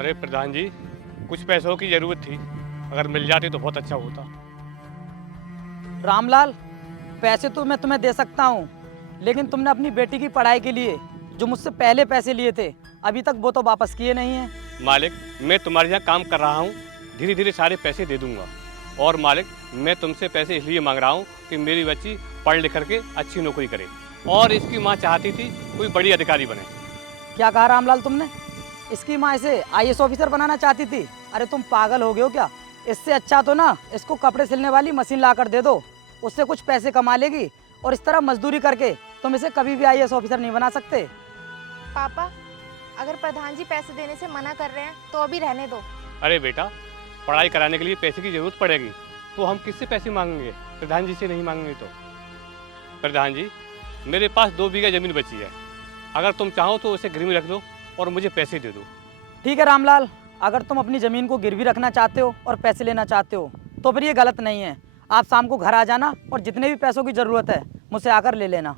अरे प्रधान जी, कुछ पैसों की ज़रूरत थी। अगर मिल जाते तो बहुत अच्छा होता। रामलाल, पैसे तो मैं तुम्हें दे सकता हूँ, लेकिन तुमने अपनी बेटी की पढ़ाई के लिए जो मुझसे पहले पैसे लिए थे, अभी तक वो तो वापस किए नहीं हैं। मालिक, मैं तुम्हारे यहाँ काम कर रहा हूँ, धीरे धीरे सारे पैसे दे दूंगा। और मालिक, मैं तुमसे पैसे इसलिए मांग रहा हूँ कि मेरी बच्ची पढ़ लिख करके अच्छी नौकरी करे, और इसकी माँ चाहती थी कोई बड़ी अधिकारी बने। क्या कहा रामलाल तुमने? इसकी माँ इसे आईएएस ऑफिसर बनाना चाहती थी? अरे तुम पागल हो गए हो क्या? इससे अच्छा तो ना इसको कपड़े सिलने वाली मशीन ला कर दे दो, उससे कुछ पैसे कमा लेगी, और इस तरह मजदूरी करके तुम इसे कभी भी आईएएस ऑफिसर नहीं बना सकते। पापा, अगर प्रधान जी पैसे देने से मना कर रहे हैं तो अभी रहने दो। अरे बेटा, पढ़ाई कराने के लिए पैसे की ज़रूरत पड़ेगी, तो हम किससे पैसे मांगेंगे? प्रधान जी से नहीं मांगेंगे तो। प्रधान जी, मेरे पास 2 बीघा ज़मीन बची है, अगर तुम चाहो तो उसे गिरवी रख दो और मुझे पैसे दे दो। ठीक है रामलाल, अगर तुम अपनी ज़मीन को गिरवी रखना चाहते हो और पैसे लेना चाहते हो तो फिर ये गलत नहीं है। आप शाम को घर आ जाना और जितने भी पैसों की ज़रूरत है मुझसे आकर ले लेना।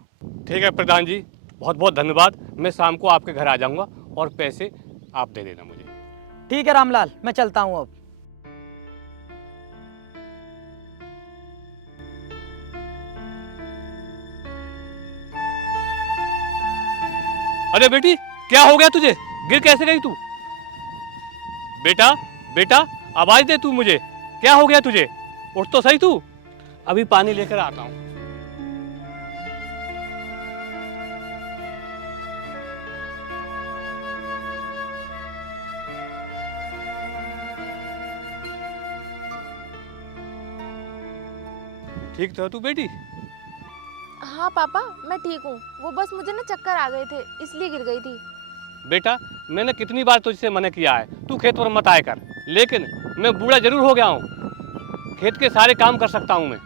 ठीक है प्रधान जी, बहुत बहुत धन्यवाद। मैं शाम को आपके घर आ जाऊंगा और पैसे आप दे देना मुझे। ठीक है रामलाल, मैं चलता हूँ अब। अरे बेटी, क्या हो गया तुझे? गिर कैसे गई तू? बेटा, बेटा, आवाज दे तू मुझे। क्या हो गया तुझे? उठ तो सही तू। अभी पानी लेकर आता हूँ। ठीक तो है तू बेटी? हाँ पापा, मैं ठीक हूँ। वो बस मुझे ना चक्कर आ गए थे, इसलिए गिर गई थी। बेटा, मैंने कितनी बार तुझसे मना किया है तू खेत पर मत आया कर, लेकिन मैं बूढ़ा जरूर हो गया हूँ, खेत के सारे काम कर सकता हूँ मैं।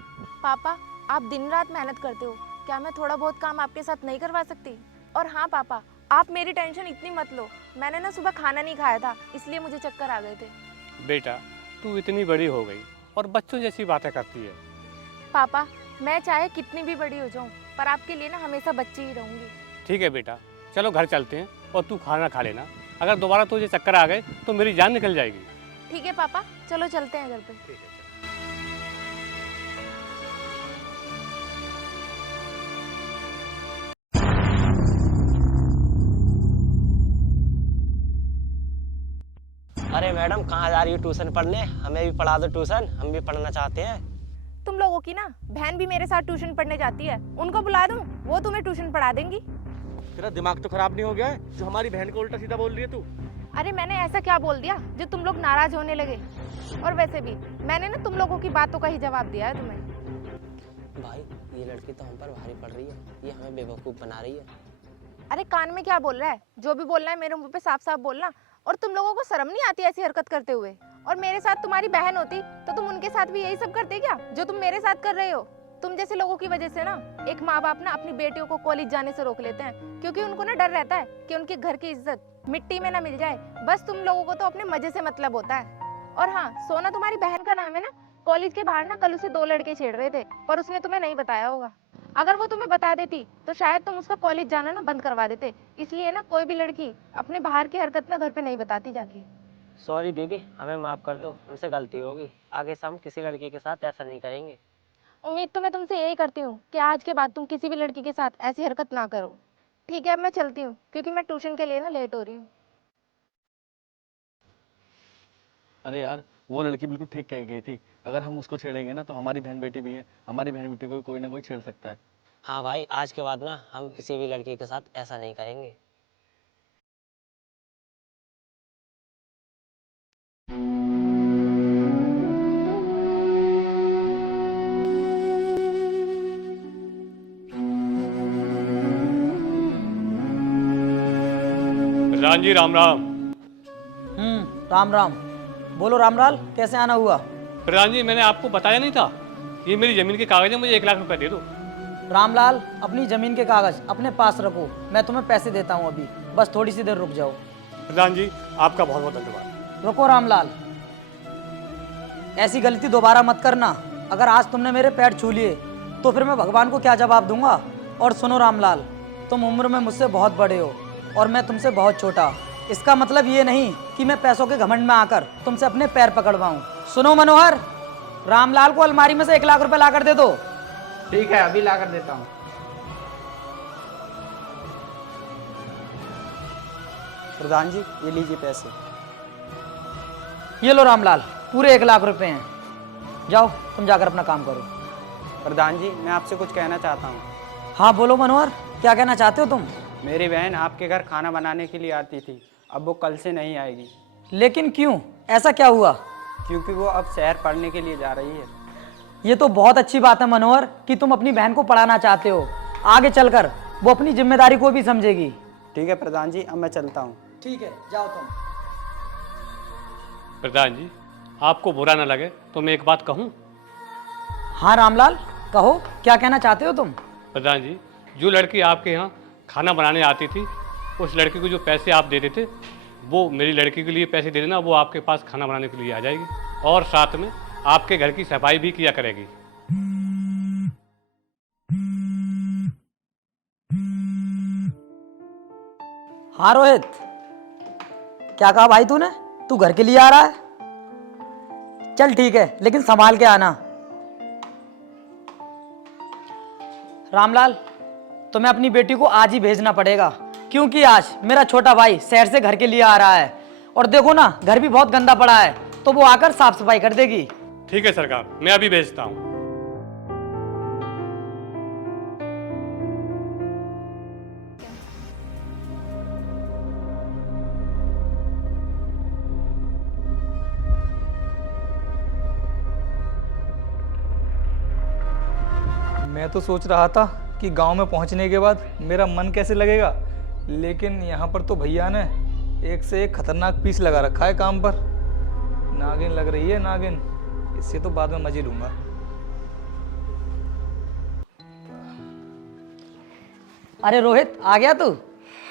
पापा, आप दिन रात मेहनत करते हो, क्या मैं थोड़ा बहुत काम आपके साथ नहीं करवा सकती? और हाँ पापा, आप मेरी टेंशन इतनी मत लो। मैंने ना सुबह खाना नहीं खाया था, इसलिए मुझे चक्कर आ गए थे। बेटा, तू इतनी बड़ी हो गई और बच्चों जैसी बातें करती है। पापा, मैं चाहे कितनी भी बड़ी हो जाऊँ, पर आपके लिए ना हमेशा बच्ची ही रहूंगी। ठीक है बेटा, चलो घर चलते हैं और तू खाना खा लेना। अगर दोबारा तुझे चक्कर आ गए तो मेरी जान निकल जाएगी। ठीक है पापा, चलो चलते हैं घर पे। ठीक है। अरे मैडम, कहाँ जा रही हो ट्यूशन पढ़ने? हमें भी पढ़ा दो ट्यूशन, हम भी पढ़ना चाहते हैं। तुम लोगों की ना बहन भी मेरे साथ ट्यूशन पढ़ने जाती है, उनको बुला दूं, वो तुम्हें ट्यूशन पढ़ा देंगी। तेरा दिमाग तो खराब नहीं हो गया है जो हमारी बहन को उल्टा सीधा बोल रही है तू? अरे मैंने ऐसा क्या बोल दिया जो तुम लोग नाराज होने लगे? और वैसे भी मैंने ना तुम लोगों की बातों का ही जवाब दिया है तुम्हें। भाई, ये लड़की तो हम पर भारी पड़ रही है, ये हमें बेवकूफ़ बना रही है। अरे कान में क्या बोल रहा है? जो भी बोलना है मेरे मुंह पे साफ साफ बोलना। और तुम लोगों को शर्म नहीं आती ऐसी हरकत करते हुए? और मेरे साथ तुम्हारी बहन होती तो तुम उनके साथ भी यही सब करते क्या जो तुम मेरे साथ कर रहे हो? तुम जैसे लोगों की वजह से ना एक माँ बाप ना अपनी बेटियों को कॉलेज जाने से रोक लेते हैं, क्योंकि उनको ना डर रहता है कि उनके घर की इज्जत मिट्टी में ना मिल जाए। बस तुम लोगों को तो अपने मजे से मतलब होता है। और हाँ, सोना तुम्हारी बहन का नाम है ना। कॉलेज के बाहर ना कल उसे 2 लड़के छेड़ रहे थे, पर उसने तुम्हें नहीं बताया होगा। अगर वो तुम्हें बता देती तो शायद तुम उसका कॉलेज जाना ना बंद करवा देते। इसलिए ना कोई भी लड़की अपने बाहर की हरकत ना घर पे नहीं बताती जाके। सॉरी दीदी, हमें माफ़ कर दो, हमसे गलती होगी। आगे से हम किसी लड़के के साथ ऐसा नहीं करेंगे। उम्मीद तो मैं तुमसे यही करती हूँ कि आज के बाद तुम किसी भी लड़की के साथ ऐसी हरकत ना करो। ठीक है, अब मैं चलती हूँ क्योंकि मैं ट्यूशन के लिए ना लेट हो रही हूँ। अरे यार, वो लड़की बिल्कुल ठीक कह गई थी। अगर हम उसको छेड़ेंगे ना तो हमारी बहन बेटी भी है, हमारी बहन बेटी को कोई ना कोई छेड़ सकता है। हाँ भाई, आज के बाद ना हम किसी भी लड़के के साथ ऐसा नहीं करेंगे। प्रधान जी, राम राम। राम राम। बोलो रामलाल, कैसे आना हुआ? प्रधान जी, मैंने आपको बताया नहीं था, ये मेरी जमीन के कागज है, मुझे 1 लाख रुपए दे दो। रामलाल, अपनी ज़मीन के कागज़ अपने पास रखो, मैं तुम्हें पैसे देता हूँ अभी, बस थोड़ी सी देर रुक जाओ। प्रधान जी, आपका बहुत बहुत धन्यवाद। रुको रामलाल, ऐसी गलती दोबारा मत करना। अगर आज तुमने मेरे पैर छू लिए तो फिर मैं भगवान को क्या जवाब दूंगा? और सुनो रामलाल, तुम उम्र में मुझसे बहुत बड़े हो और मैं तुमसे बहुत छोटा, इसका मतलब ये नहीं कि मैं पैसों के घमंड में आकर तुमसे अपने पैर पकड़वाऊं। सुनो मनोहर, रामलाल को अलमारी में से 1 लाख रुपए लाकर दे दो। ठीक है, अभी ला कर देता हूँ। प्रधान जी ये लीजिए पैसे। ये लो रामलाल, पूरे 1 लाख रुपए हैं। जाओ तुम जाकर अपना काम करो। प्रधान जी मैं आपसे कुछ कहना चाहता हूँ। हाँ बोलो मनोहर, क्या कहना चाहते हो तुम? मेरी बहन आपके घर खाना बनाने के लिए आती थी, अब वो कल से नहीं आएगी। लेकिन क्यों, ऐसा क्या हुआ? क्योंकि वो अब शहर पढ़ने के लिए जा रही है। ये तो बहुत अच्छी बात है मनोहर कि तुम अपनी बहन को पढ़ाना चाहते हो। आगे चलकर वो अपनी जिम्मेदारी को भी समझेगी। ठीक है प्रधान जी, अब मैं चलता हूँ। ठीक है, जाओ तुम। प्रधान जी, आपको बुरा ना लगे तो मैं एक बात कहूँ? हाँ रामलाल, कहो क्या कहना चाहते हो तुम? प्रधान जी, जो लड़की आपके यहाँ खाना बनाने आती थी, उस लड़की को जो पैसे आप देते थे, वो मेरी लड़की के लिए पैसे दे देना। वो आपके पास खाना बनाने के लिए आ जाएगी और साथ में आपके घर की सफाई भी किया करेगी। हाँ रोहित, क्या कहा भाई तूने? तू घर के लिए आ रहा है? चल ठीक है, लेकिन संभाल के आना। रामलाल, तुम्हें अपनी बेटी को आज ही भेजना पड़ेगा, क्योंकि आज मेरा छोटा भाई शहर से घर के लिए आ रहा है। और देखो ना, घर भी बहुत गंदा पड़ा है, तो वो आकर साफ सफाई कर देगी। ठीक है सरकार, मैं अभी भेजता हूँ। मैं तो सोच रहा था कि गांव में पहुंचने के बाद मेरा मन कैसे लगेगा, लेकिन यहाँ पर तो भैया ने एक से एक खतरनाक पीस लगा रखा है काम पर। नागिन लग रही है नागिन, इससे तो बाद में मजे लूंगा। अरे रोहित, आ गया तू?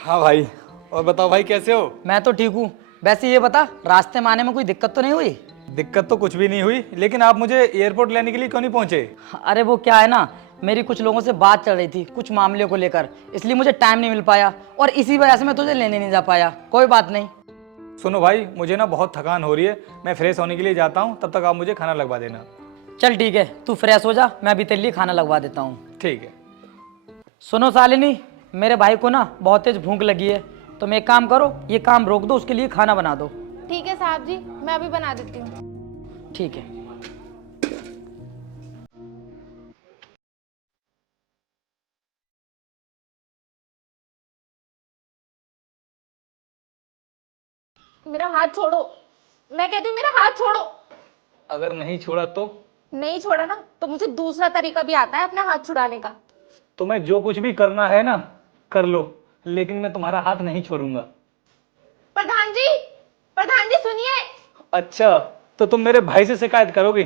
हाँ भाई, और बताओ भाई कैसे हो? मैं तो ठीक हूँ। वैसे ये बता, रास्ते में आने में कोई दिक्कत तो नहीं हुई? दिक्कत तो कुछ भी नहीं हुई, लेकिन आप मुझे एयरपोर्ट लेने के लिए क्यों नहीं पहुंचे? अरे वो क्या है ना, मेरी कुछ लोगों से बात चल रही थी कुछ मामले को लेकर, इसलिए मुझे टाइम नहीं मिल पाया और इसी वजह से मैं तुझे लेने नहीं जा पाया। कोई बात नहीं। सुनो भाई, मुझे ना बहुत थकान हो रही है, मैं फ्रेश होने के लिए जाता हूँ, तब तक आप मुझे खाना लगवा देना। चल ठीक है, तू फ्रेश हो जा, मैं अभी तेरे लिए खाना लगवा देता हूँ। ठीक है। सुनो शालिनी, मेरे भाई को ना बहुत तेज भूख लगी है, तुम एक काम करो, ये काम रोक दो, उसके लिए खाना बना दो। ठीक है साहब जी, मैं अभी बना देती हूँ। ठीक है। मेरा हाथ छोड़ो, मैं कहती हूँ मेरा हाथ छोड़ो। अगर नहीं छोड़ा तो? नहीं छोड़ा ना तो मुझे दूसरा तरीका भी आता है अपना हाथ छुड़ाने का। तुम्हें जो कुछ भी करना है ना कर लो, लेकिन मैं तुम्हारा हाथ नहीं छोड़ूंगा। प्रधान जी सुनिए। अच्छा, तो तुम मेरे भाई से शिकायत करोगी?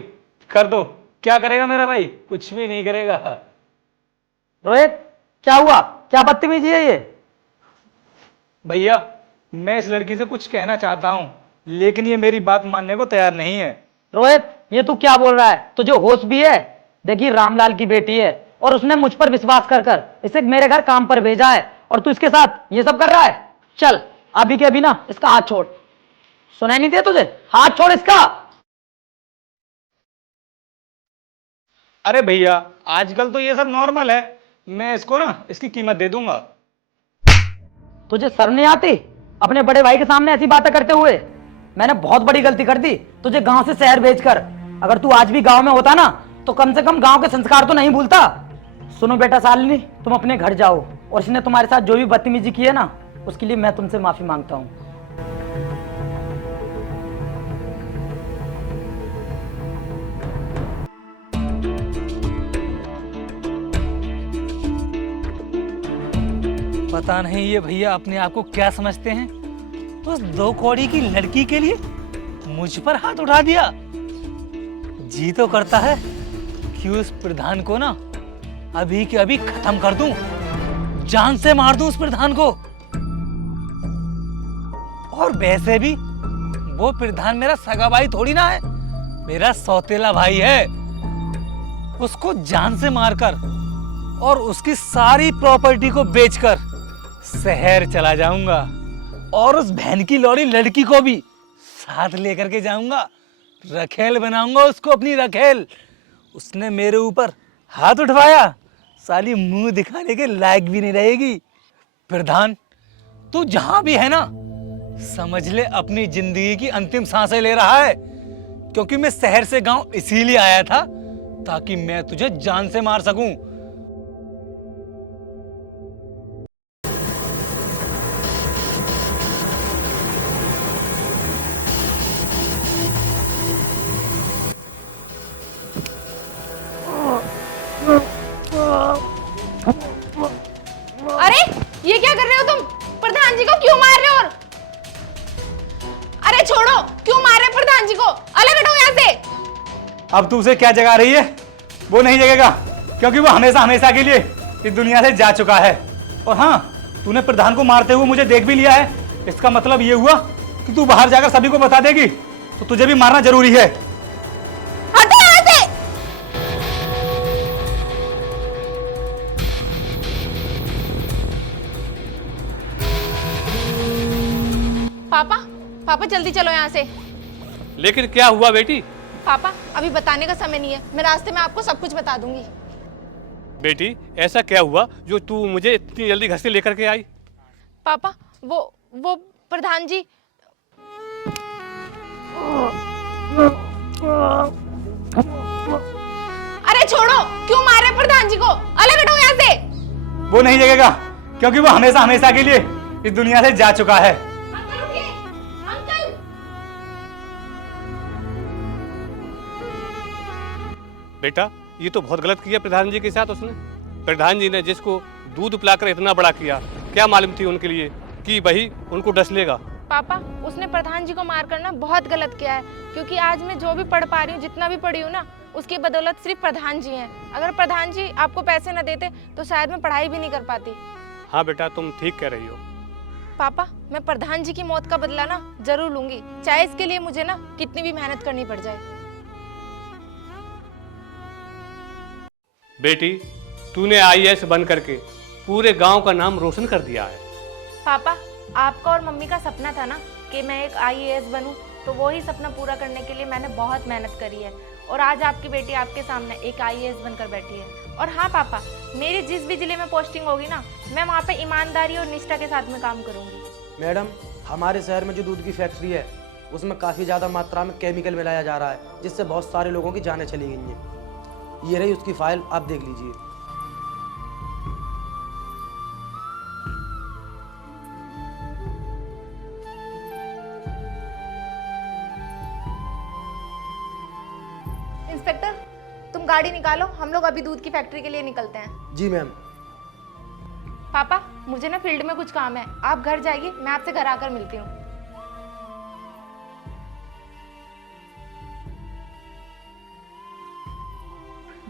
कर दो। क्या करेगा मेरा भाई? कुछ भी नहीं करेगा। रोहित, क्या हुआ? क्या बदतमीजी है ये? भैया, मैं इस लड़की से कुछ कहना चाहता हूँ, लेकिन ये मेरी बात मानने को तैयार नहीं है। रोहित, ये तू क्या बोल रहा है? तुझे होश भी है? देखिए रामलाल की बेटी है और उसने मुझ पर विश्वास कर कर इसे मेरे घर काम पर भेजा है, और तू इसके साथ ये सब कर रहा है? चल अभी के अभी ना इसका हाथ छोड़। सुनाई नहीं दिया तुझे? हाथ छोड़ इसका। अरे भैया, आजकल तो ये सब नॉर्मल है, मैं इसको ना इसकी कीमत दे दूंगा। तुझे शर्म नहीं आती अपने बड़े भाई के सामने ऐसी बातें करते हुए? मैंने बहुत बड़ी गलती कर दी तुझे गांव से शहर भेजकर। अगर तू आज भी गांव में होता ना तो कम से कम गांव के संस्कार तो नहीं भूलता। सुनो बेटा शालिनी, तुम अपने घर जाओ, और इसने तुम्हारे साथ जो भी बदतमीजी की है ना, उसके लिए मैं तुमसे माफी मांगता हूँ। पता नहीं ये भैया अपने आप को क्या समझते हैं, उस 2 कौड़ी की लड़की के लिए मुझ पर हाथ उठा दिया। जी तो करता है कि उस प्रधान को ना अभी के अभी खत्म कर दूं, जान से मार दूं उस प्रधान को। और वैसे भी वो प्रधान मेरा सगा भाई थोड़ी ना है, मेरा सौतेला भाई है। उसको जान से मारकर और उसकी सारी प्रॉपर्टी को बेचकर शहर चला जाऊंगा, और उस बहन की लौड़ी लड़की को भी साथ लेकर के जाऊंगा। रखेल बनाऊंगा उसको, अपनी रखेल। उसने मेरे ऊपर हाथ उठवाया, साली मुंह दिखाने के लायक भी नहीं रहेगी। प्रधान, तू जहां भी है ना, समझ ले अपनी जिंदगी की अंतिम सांसें ले रहा है। क्योंकि मैं शहर से गांव इसीलिए आया था ताकि मैं तुझे जान से मार सकूं। अरे ये क्या कर रहे हो तुम? प्रधान जी को क्यों मार रहे हो? अरे छोड़ो, क्यों मार रहे हो प्रधान जी को? अलग हटो यहाँ से। अब तू उसे क्या जगा रही है? वो नहीं जगेगा, क्योंकि वो हमेशा हमेशा के लिए इस दुनिया से जा चुका है। और हाँ, तूने प्रधान को मारते हुए मुझे देख भी लिया है। इसका मतलब ये हुआ कि तू बाहर जाकर सभी को बता देगी, तो तुझे भी मारना जरूरी है। हटो यहाँ से। पापा, पापा जल्दी चलो यहाँ से। लेकिन क्या हुआ बेटी? पापा अभी बताने का समय नहीं है, मैं रास्ते में आपको सब कुछ बता दूंगी। बेटी ऐसा क्या हुआ जो तू मुझे इतनी जल्दी घर से लेकर के आई? पापा वो प्रधान जी। अरे छोड़ो, क्यों मार रहे प्रधान जी को? अलग हटो यहाँ से। वो नहीं जगेगा, क्योंकि वो हमेशा हमेशा के लिए इस दुनिया से जा चुका है। अंकल उठिए, अंकल। बेटा ये तो बहुत गलत किया प्रधान जी के साथ उसने। प्रधान जी ने जिसको दूध पिलाकर इतना बड़ा किया, क्या मालूम थी उनके लिए कि वही उनको डस लेगा। पापा उसने प्रधान जी को मार कर ना बहुत गलत किया है, क्योंकि आज मैं जो भी पढ़ पा रही हूँ, जितना भी पढ़ी हूँ ना, उसकी बदौलत सिर्फ प्रधान जी हैं। अगर प्रधान जी आपको पैसे न देते तो शायद मैं पढ़ाई भी नहीं कर पाती। हाँ बेटा तुम ठीक कह रही हो। पापा मैं प्रधान जी की मौत का बदला ना जरूर लूंगी, चाहे इसके लिए मुझे ना कितनी भी मेहनत करनी पड़ जाए। बेटी तूने आईएएस बन करके पूरे गांव का नाम रोशन कर दिया है। पापा आपका और मम्मी का सपना था ना कि मैं एक आईएएस बनूं, तो वो ही सपना पूरा करने के लिए मैंने बहुत मेहनत करी है, और आज आपकी बेटी आपके सामने एक आईएएस बनकर बैठी है। और हाँ पापा, मेरी जिस भी जिले में पोस्टिंग होगी ना, मैं वहाँ पे ईमानदारी और निष्ठा के साथ में काम करूँगी। मैडम, हमारे शहर में जो दूध की फैक्ट्री है उसमें काफ़ी ज़्यादा मात्रा में केमिकल मिलाया जा रहा है, जिससे बहुत सारे लोगों की जानें चली गई हैं। ये रही उसकी फाइल, आप देख लीजिए। इंस्पेक्टर तुम गाड़ी निकालो, हम लोग अभी दूध की फैक्ट्री के लिए निकलते हैं। जी मैम। पापा मुझे ना फील्ड में कुछ काम है, आप घर जाइए, मैं आपसे घर आकर मिलती हूँ।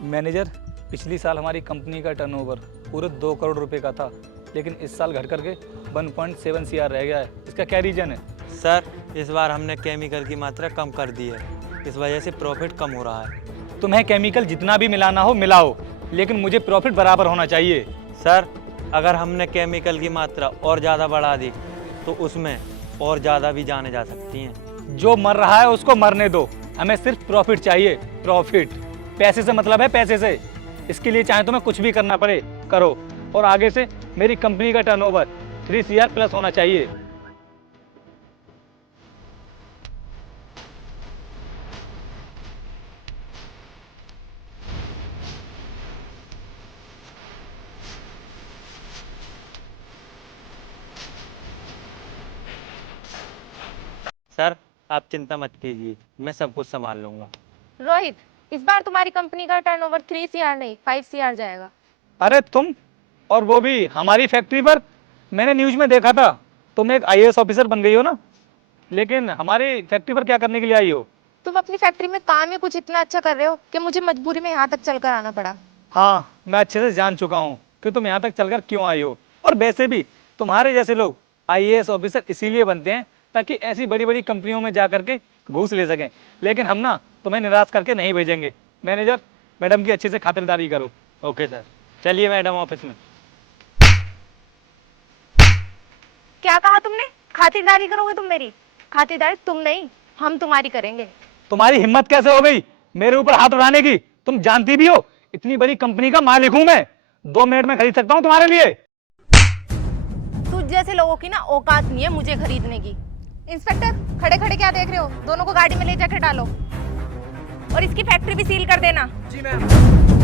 मैनेजर, पिछली साल हमारी कंपनी का टर्नओवर पूरे 2 करोड़ रुपए का था, लेकिन इस साल घट करके 1.7 CR रह गया है। इसका क्या रीजन है? सर इस बार हमने केमिकल की मात्रा कम कर दी है, इस वजह से प्रॉफिट कम हो रहा है। तुम्हें केमिकल जितना भी मिलाना हो मिलाओ, लेकिन मुझे प्रॉफिट बराबर होना चाहिए। सर अगर हमने केमिकल की मात्रा और ज़्यादा बढ़ा दी तो उसमें और ज़्यादा भी जाने जा सकती हैं। जो मर रहा है उसको मरने दो, हमें सिर्फ प्रॉफिट चाहिए। प्रॉफिट, पैसे से मतलब है, पैसे से। इसके लिए चाहे तुम्हें कुछ भी करना पड़े करो, और आगे से मेरी कंपनी का टर्नओवर 3 CR प्लस होना चाहिए। सर आप चिंता मत कीजिए, मैं सब कुछ संभाल लूँगा। रोहित, इस बार तुम्हारी कंपनी का टर्नओवर 3 CR नहीं 5 CR जाएगा। अरे तुम, और वो भी हमारी फैक्ट्री पर। मैंने न्यूज में देखा था तुम एक IAS ऑफिसर बन गई हो ना, लेकिन हमारी फैक्ट्री पर क्या करने के लिए आई हो? तुम अपनी फैक्ट्री में काम ही कुछ इतना अच्छा कर रहे हो कि मुझे मजबूरी में यहाँ तक चलकर आना पड़ा। हाँ, मैं अच्छे से जान चुका हूँ कि तुम यहाँ तक चलकर क्यों आई हो। और वैसे भी तुम्हारे जैसे लोग IAS ऑफिसर इसीलिए बनते हैं ताकि ऐसी बड़ी बड़ी कंपनियों में जा करके घूस ले सकें, लेकिन हम ना तुम्हें निराश करके नहीं भेजेंगे। मैनेजर, मैडम की अच्छे से खातिरदारी करो। ओके सर, चलिए मैडम ऑफिस में। क्या कहा तुमने? खातिरदारी करोगे तुम मेरी? खातिरदारी तुम नहीं, हम तुम्हारी करेंगे। तुम्हारी हिम्मत कैसे हो गई मेरे ऊपर हाथ उठाने की? तुम जानती भी हो इतनी बड़ी कंपनी का मालिक हूं मैं। 2 मिनट में खरीद सकता हूं तुम्हारे लिए। तुझ जैसे लोगों की ना औकात नहीं है मुझे खरीदने की। इंस्पेक्टर, खड़े खड़े क्या देख रहे हो? दोनों को गाड़ी में ले जाकर डालो और इसकी फैक्ट्री भी सील कर देना। जी मैम।